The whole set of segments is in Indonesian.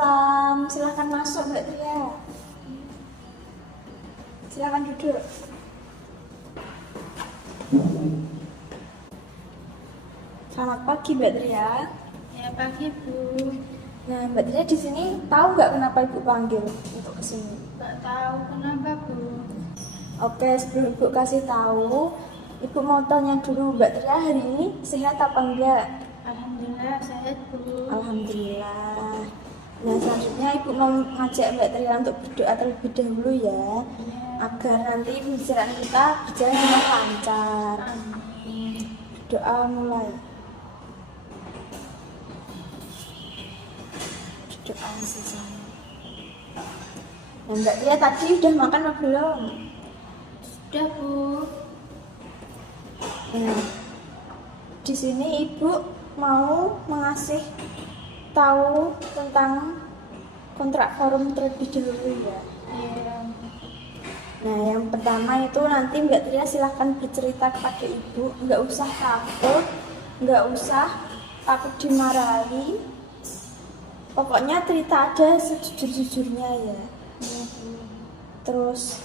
Waalaikumsalam. Silahkan masuk, Mbak Tria. Silahkan duduk. Selamat pagi, Mbak Tria. Ya pagi Bu. Nah, Mbak Tria di sini tahu nggak kenapa Ibu panggil untuk kesini? Nggak tahu kenapa Bu. Oke, sebelum Ibu kasih tahu, Ibu mau tanya dulu, Mbak Tria hari ini sehat apa enggak? Alhamdulillah sehat Bu. Alhamdulillah. Nah, selanjutnya Ibu mau ngajak Mbak Tria untuk berdoa terlebih dahulu ya, Ya. agar nanti pembicaraan kita berjalan dengan lancar. Amin. Doa mulai. Doa sesama. Nah, Mbak Tia tadi udah makan apa belum? Sudah Bu. Nah, di sini Ibu mau mengasih tahu tentang kontrak forum terlebih dahulu ya. Ya. Nah, yang pertama itu nanti Mbak Tria silahkan bercerita kepada Ibu, nggak usah takut dimarahi. Pokoknya cerita aja sejujur-jujurnya ya. Ya Bu. Terus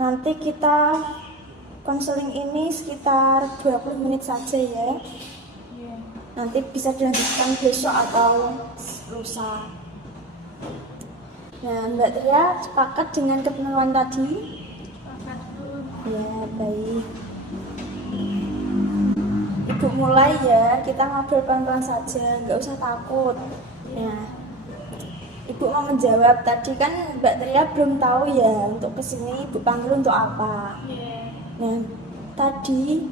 nanti kita konseling ini sekitar 20 menit saja ya. Ya. Nanti bisa dilanjutkan besok atau lusa. Nah, Mbak Tria sepakat dengan ketentuan tadi? Sepakat Bu. Ya, baik. Ibu mulai ya, kita ngobrol pelan-pelan saja, nggak usah takut. Nah, Ibu mau menjawab, tadi kan Mbak Tria belum tahu ya untuk kesini Ibu panggil untuk apa. Ya. Nah, tadi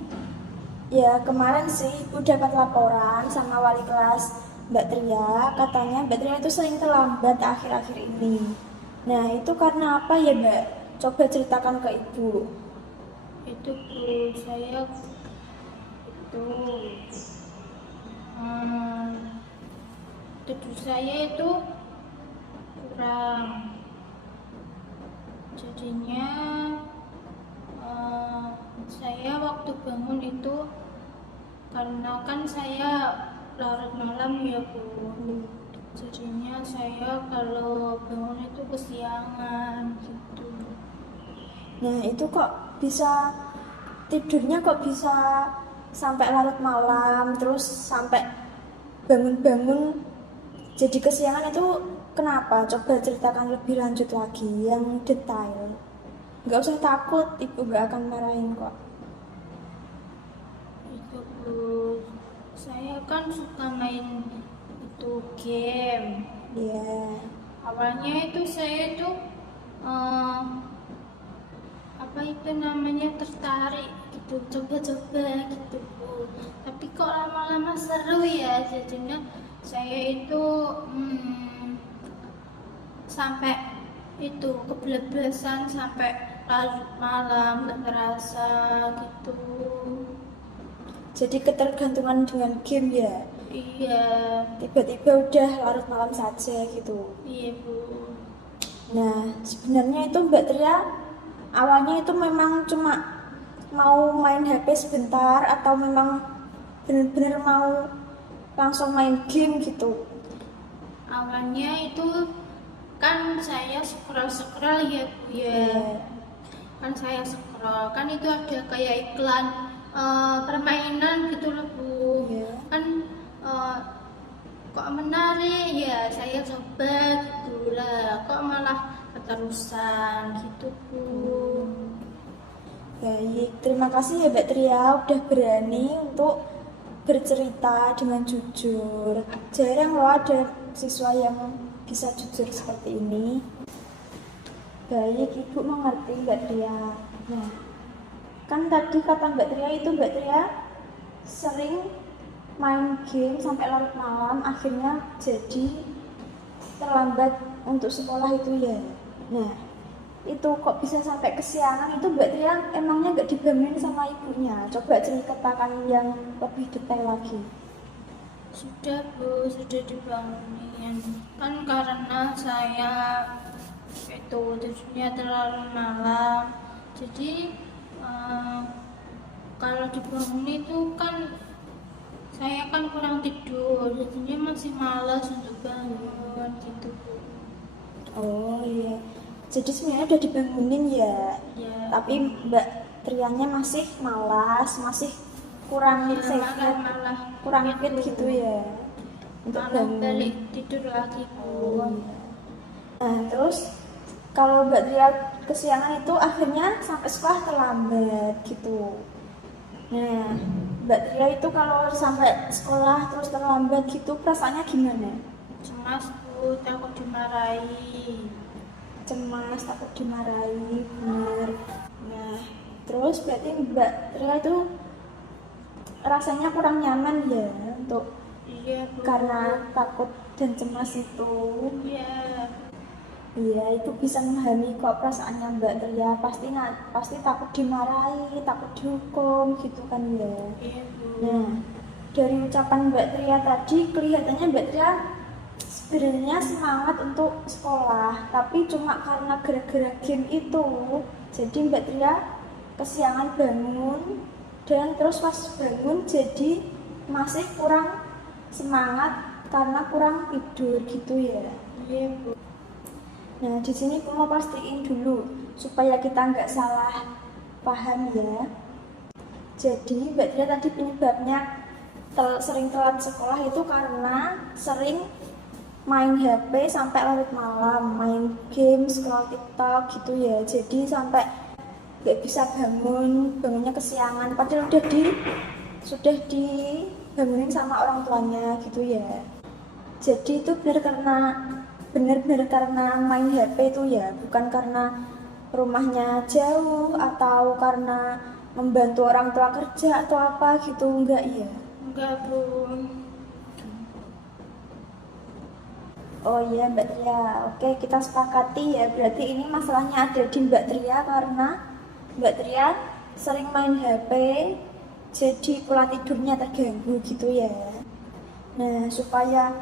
ya kemarin sih Ibu dapat laporan sama wali kelas Mbak Tria, katanya Mbak Tria itu sering terlambat akhir-akhir ini. Nah, itu karena apa ya Mbak? Coba ceritakan ke Ibu. Itu Bu, saya itu tidur saya itu kurang. Jadinya saya waktu bangun itu karena kan saya larut malam ya Bu. Jadinya saya kalau bangun itu kesiangan gitu. Nah, itu kok bisa tidurnya kok bisa sampai larut malam, terus sampai bangun-bangun jadi kesiangan itu kenapa? Coba ceritakan lebih lanjut lagi, yang detail. Nggak usah takut, Ibu nggak akan marahin kok. Itu Bu, saya kan suka main itu game. Iya. Awalnya itu saya itu apa itu namanya tertarik gitu, coba-coba gitu Bu. Tapi kok lama-lama seru ya, jadinya saya itu sampai itu kebablasan sampai larut malam nggak terasa gitu. Jadi ketergantungan dengan game ya. Iya, Tiba-tiba udah larut malam saja gitu. iya Bu. Nah, sebenarnya itu Mbak Tria awalnya itu memang cuma mau main HP sebentar atau memang benar-benar mau langsung main game gitu. Awalnya itu kan saya scroll ya Bu ya. Iya. Kan saya scroll, kan itu ada kayak iklan permainan gitu loh Bu. Iya. Kan kok menarik ya, saya coba gitu lah, kok malah keterusan gitu Bu. Baik, terima kasih ya Mbak Tria udah berani untuk bercerita dengan jujur. Jarang loh ada siswa yang bisa jujur seperti ini. Baik, Ibu mengerti Mbak Tria. Nah, kan tadi kata Mbak Tria itu Mbak Tria sering main game sampai larut malam, akhirnya jadi terlambat untuk sekolah itu ya. Nah, itu kok bisa sampai kesiangan itu Mbak Tria emangnya nggak dibangunin sama ibunya? Coba ceritakan yang lebih detail lagi. Sudah Bu, sudah dibangunin. Kan karena saya itu tidurnya terlalu malam, jadi kalau dibangun itu kan saya kan kurang tidur, jadinya masih malas untuk bangun gitu. Jadi sebenarnya udah dibangunin ya, Ya, tapi Mbak Trianya masih malas, masih kurang sehat, malah kurang fit gitu ya untuk malah bangun. balik tidur lagi Bu. Nah terus kalau Mbak Tria kesiangan itu akhirnya sampai sekolah terlambat gitu. Nah Mbak Tria itu kalau sampai sekolah terus terlambat gitu perasaannya gimana? Cemas Bu, takut dimarahi. Cemas, takut dimarahi, bener. Nah terus berarti Mbak Tria itu rasanya kurang nyaman ya untuk Iya Bu. karena takut dan cemas itu. Iya. Iya, itu bisa memahami kok perasaannya Mbak Tria. Pasti takut dimarahi, takut dihukum gitu kan ya. Iya Bu. Nah, dari ucapan Mbak Tria tadi kelihatannya Mbak Tria sebenarnya semangat untuk sekolah, tapi cuma karena gara-gara game itu, jadi Mbak Tria kesiangan bangun dan terus pas bangun jadi masih kurang semangat karena kurang tidur gitu ya. Iya Bu. Nah, di sini aku mau pastiin dulu supaya kita nggak salah paham ya. Jadi, Mbak Tia tadi penyebabnya sering telat sekolah itu karena sering main HP sampai larut malam, main game, scroll TikTok gitu ya. Jadi sampai nggak bisa bangunnya kesiangan. Padahal sudah dibangunin sama orang tuanya gitu ya. Jadi itu benar-benar karena main HP itu ya, bukan karena rumahnya jauh atau karena membantu orang tua kerja atau apa gitu, enggak ya. Enggak Bu. Oh iya Mbak Tria, oke kita sepakati ya, berarti ini masalahnya ada di Mbak Tria karena Mbak Tria sering main HP, jadi pola tidurnya terganggu gitu ya. Nah supaya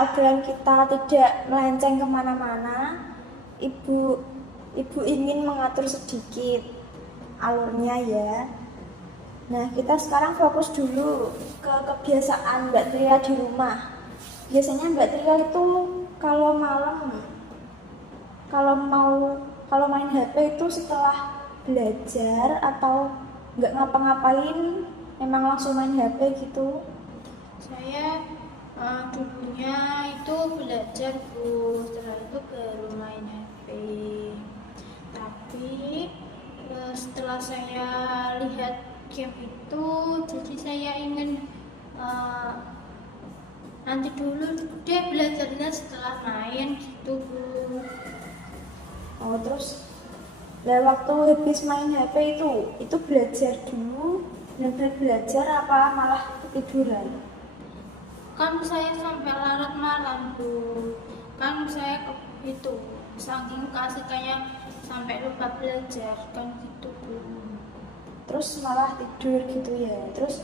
obrolan kita tidak melenceng kemana-mana, ibu ingin mengatur sedikit alurnya ya. Nah kita sekarang fokus dulu ke kebiasaan Mbak Tria di rumah. Biasanya Mbak Tria itu kalau malam, kalau main HP itu setelah belajar atau nggak ngapa-ngapain, memang langsung main HP gitu. Saya dulunya itu belajar Bu, setelah itu baru main HP. Tapi setelah saya lihat game itu, jadi saya ingin nanti dulu deh belajarnya setelah main gitu Bu. Oh terus waktu habis main HP itu belajar dulu, benar-benar belajar apa malah ketiduran? Kan saya sampai larut malam Bu, kan saya itu saking keasikannya sampai lupa belajar kan gitu Bu. Terus malah tidur gitu ya, terus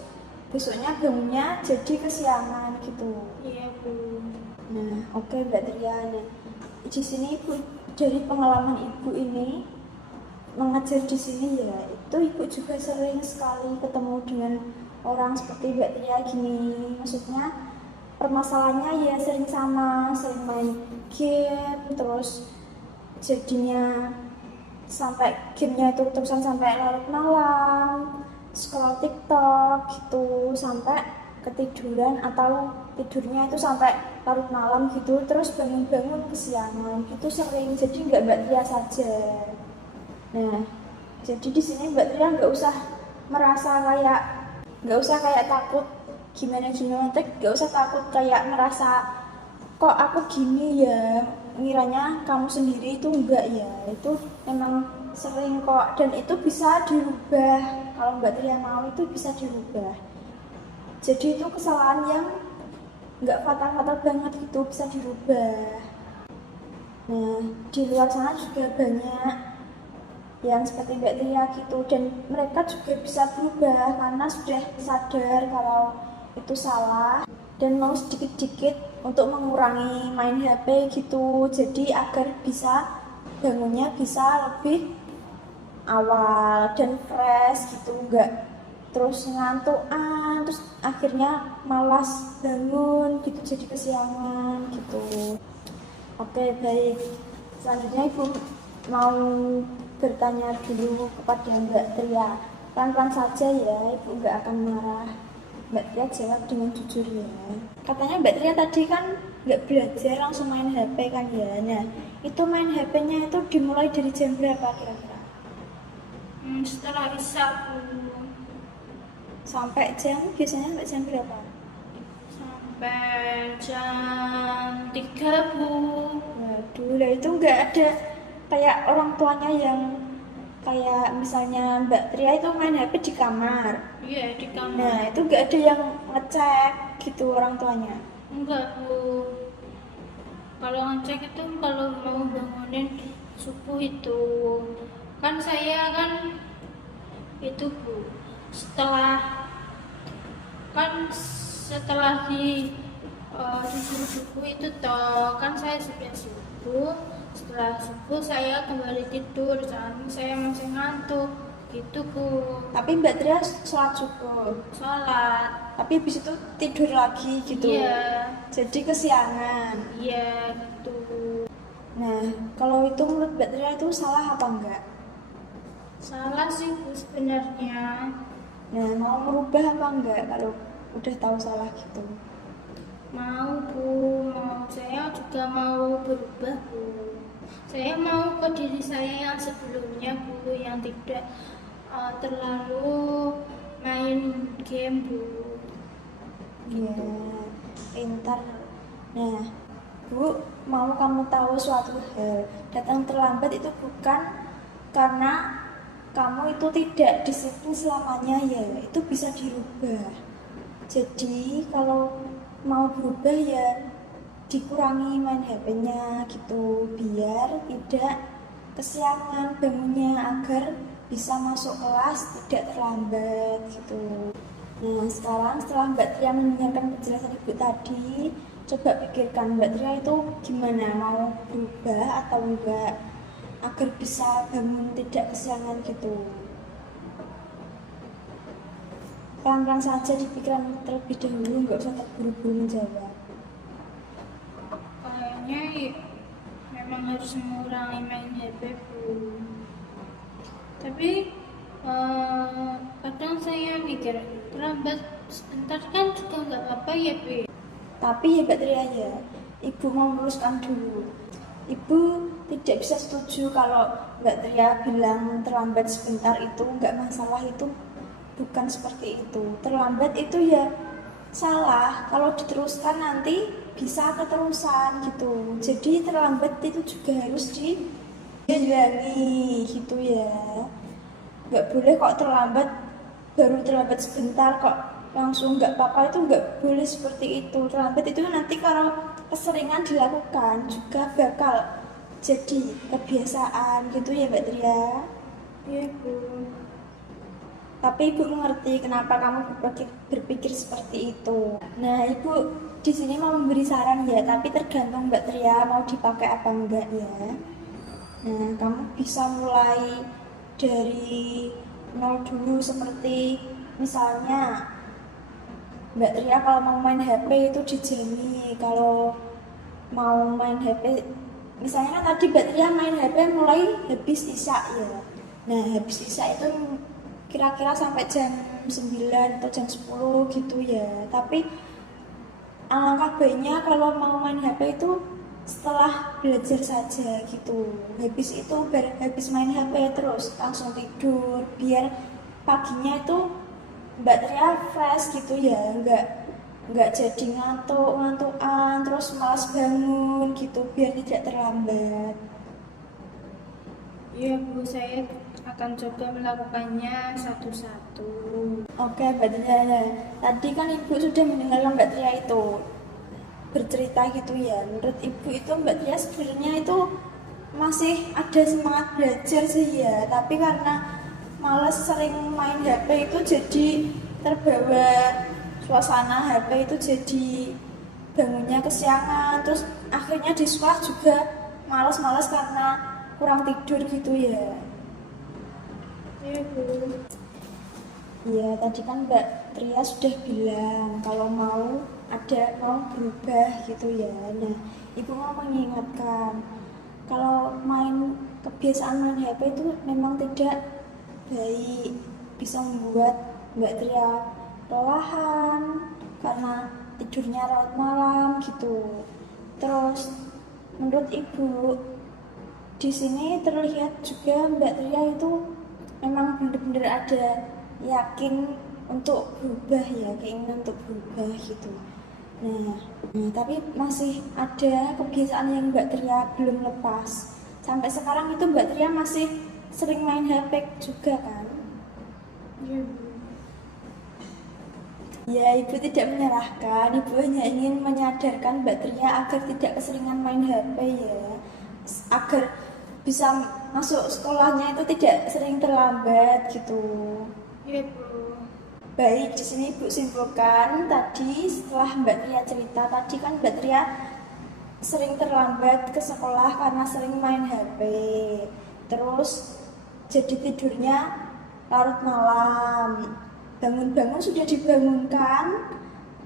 besoknya bangunnya jadi kesiangan gitu. Iya Bu. Nah oke Mbak Tria, nah di sini ibu dari pengalaman ibu ini mengajar di sini ya, itu ibu juga sering sekali ketemu dengan orang seperti Mbak Tria gini. Maksudnya permasalahannya ya sering main game, terus jadinya sampai gamenya itu terusan sampai larut malam, scroll TikTok gitu sampai ketiduran atau tidurnya itu sampai larut malam gitu, terus bangun-bangun kesiangan itu sering. Jadi nggak Mbak Tria saja. Nah jadi di sini Mbak Tria nggak usah kayak takut gimana, nggak usah takut kayak merasa kok aku gini ya, ngiranya kamu sendiri itu enggak ya, itu memang sering kok dan itu bisa dirubah. Kalau Mbak Tria mau itu bisa dirubah, jadi itu kesalahan yang nggak fatal banget gitu, bisa dirubah. Nah di luar sana juga banyak yang seperti Mbak Tria gitu, dan mereka juga bisa berubah karena sudah sadar kalau itu salah dan mau sedikit-sedikit untuk mengurangi main HP gitu, jadi agar bangunnya bisa lebih awal dan fresh gitu, enggak terus ngantuk terus akhirnya malas bangun gitu, jadi kesiangan gitu. Oke baik, Selanjutnya Ibu mau bertanya dulu kepada Mbak Tria. Pelan-pelan saja ya, Ibu nggak akan marah. Mbak Tria jawab dengan jujur ya. Katanya Mbak Tria tadi kan nggak belajar langsung main HP kan ya. Nah, itu main HP-nya itu dimulai dari jam berapa kira-kira? Setelah Isya Bu. Sampai biasanya sampai jam berapa? Sampai jam 3 Bu. Waduh, lah itu nggak ada kayak orang tuanya yang kayak misalnya Mbak Tria itu main HP di kamar. Iya, di kamar. Nah, itu nggak ada yang ngecek gitu orang tuanya. Enggak Bu. Kalau ngecek itu kalau mau bangunin subuh itu kan saya kan itu Bu. Setelah disuruh subuh itu toh kan saya sudah subuh. Setelah subuh saya kembali tidur, soalnya saya masih ngantuk gitu Bu. Tapi Mbak Tria sholat subuh, Sholat. tapi habis itu tidur lagi gitu. Iya. Jadi kesiangan. Iya gitu. Nah, kalau itu menurut Mbak Tria itu salah apa enggak? Salah sih Bu sebenarnya. Nah, mau merubah apa enggak kalau udah tahu salah gitu? Mau Bu, saya juga mau berubah Bu. Saya mau ke diri saya yang sebelumnya Bu, yang tidak terlalu main game Bu. Iya, pintar. Nah, Bu, mau kamu tahu suatu hal, datang terlambat itu bukan karena kamu itu tidak disiplin selamanya ya, itu bisa dirubah. Jadi kalau mau berubah ya dikurangi main HP-nya gitu, biar tidak kesiangan bangunnya, agar bisa masuk kelas tidak terlambat gitu. Nah, sekarang setelah Mbak Tria mendengarkan penjelasan Ibu tadi, coba pikirkan Mbak Tria itu gimana, mau berubah atau enggak agar bisa bangun tidak kesiangan gitu. Pelan-pelan saja dipikirkan terlebih dahulu, nggak usah terburu-buru menjawab. Kayaknya memang harus mengurangi main HP Bu. Tapi kadang saya mikir terlambat sebentar kan juga nggak apa-apa ya Bu. Tapi ya Mbak Tria ya, Ibu mau meluruskan dulu. Ibu tidak bisa setuju kalau Mbak Tria bilang terlambat sebentar itu nggak masalah, itu bukan seperti itu. Terlambat itu ya salah, kalau diteruskan nanti bisa keterusan gitu. Jadi terlambat itu juga harus dihilangi gitu ya. Nggak boleh kok terlambat, baru terlambat sebentar kok langsung nggak apa-apa, itu nggak boleh seperti itu. Terlambat itu nanti kalau keseringan dilakukan juga bakal jadi kebiasaan gitu ya Mbak Tria. Iya Bu. Tapi Ibu mengerti kenapa kamu berpikir seperti itu. Nah, Ibu di sini mau memberi saran ya, tapi tergantung Mbak Tria mau dipakai apa enggak ya. Nah, kamu bisa mulai dari nol dulu, seperti misalnya Mbak Tria kalau mau main HP itu dijami. Kalau mau main HP, misalnya kan tadi Mbak Tria main HP mulai habis isya ya. Nah, habis isya itu kira-kira sampai jam 9 atau jam 10 gitu ya. Tapi alangkah baiknya kalau mau main HP itu setelah belajar saja gitu. Habis main HP terus langsung tidur, biar paginya itu Mbak Tria fresh gitu ya, nggak jadi ngantukan terus malas bangun gitu, biar tidak terlambat. Iya Bu, saya akan coba melakukannya satu-satu. Oke, Mbak Tria. Tadi kan Ibu sudah mendengarkan Mbak Tria itu bercerita gitu ya. Menurut Ibu itu Mbak Tria sebenarnya itu masih ada semangat belajar sih ya. Tapi karena malas sering main HP itu jadi terbawa suasana HP itu, jadi bangunnya kesiangan. Terus akhirnya di sekolah juga malas-malas karena kurang tidur gitu ya. Iya Bu. Ya, tadi kan Mbak Tria sudah bilang kalau mau berubah gitu ya. Nah, Ibu mau mengingatkan kalau kebiasaan main HP itu memang tidak baik, bisa membuat Mbak Tria kelelahan karena tidurnya larut malam gitu. Terus menurut Ibu di sini terlihat juga Mbak Tria itu memang benar-benar ada yakin untuk berubah ya, keinginan untuk berubah gitu. Nah, tapi masih ada kebiasaan yang Mbak Tria belum lepas. Sampai sekarang itu Mbak Tria masih sering main HP juga kan? Iya, Bu. Ya, Ibu tidak menyalahkan, Ibu hanya ingin menyadarkan Mbak Tria agar tidak keseringan main HP ya. Agar bisa masuk sekolahnya itu tidak sering terlambat gitu. Iya, Bu. Baik, di sini Ibu simpulkan tadi setelah Mbak Tria cerita tadi kan Mbak Tria sering terlambat ke sekolah karena sering main HP. Terus jadi tidurnya larut malam. Bangun-bangun sudah dibangunkan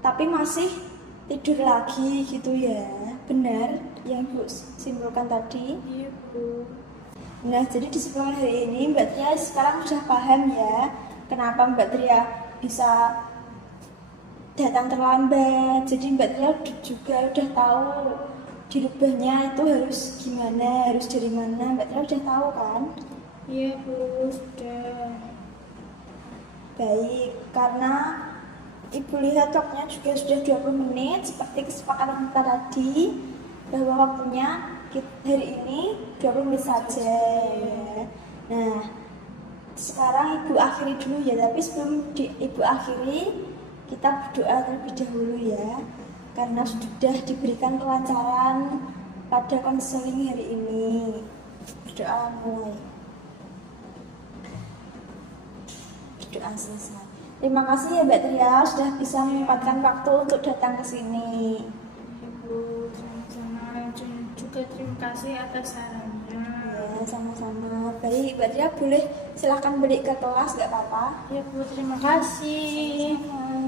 tapi masih tidur lagi gitu ya. Benar yang Ibu simpulkan tadi? Iya, Bu. Nah, jadi di sebelum hari ini Mbak Tria sekarang sudah paham ya kenapa Mbak Tria bisa datang terlambat. Jadi Mbak Tria juga udah tahu dirubahnya itu harus gimana, harus dari mana. Mbak Tria udah tahu kan? Iya, Bu, sudah. Baik, karena Ibu lihat waktunya juga sudah 20 menit seperti kesepakatan kita tadi bahwa waktunya hari ini 20 menit saja ya. Nah, sekarang Ibu akhiri dulu ya, tapi sebelum Ibu akhiri kita berdoa terlebih dahulu ya, karena sudah diberikan kelancaran pada konseling hari ini. Berdoa mulai. Berdoa selesai. Terima kasih ya Mbak Tria sudah bisa menyempatkan waktu untuk datang ke sini. Ibu, sama-sama. Juga terima kasih atas sarannya. Ya, sama-sama. Baik, Mbak Tria boleh silahkan balik ke kelas, nggak apa-apa. Ya, Bu, terima kasih. Sama.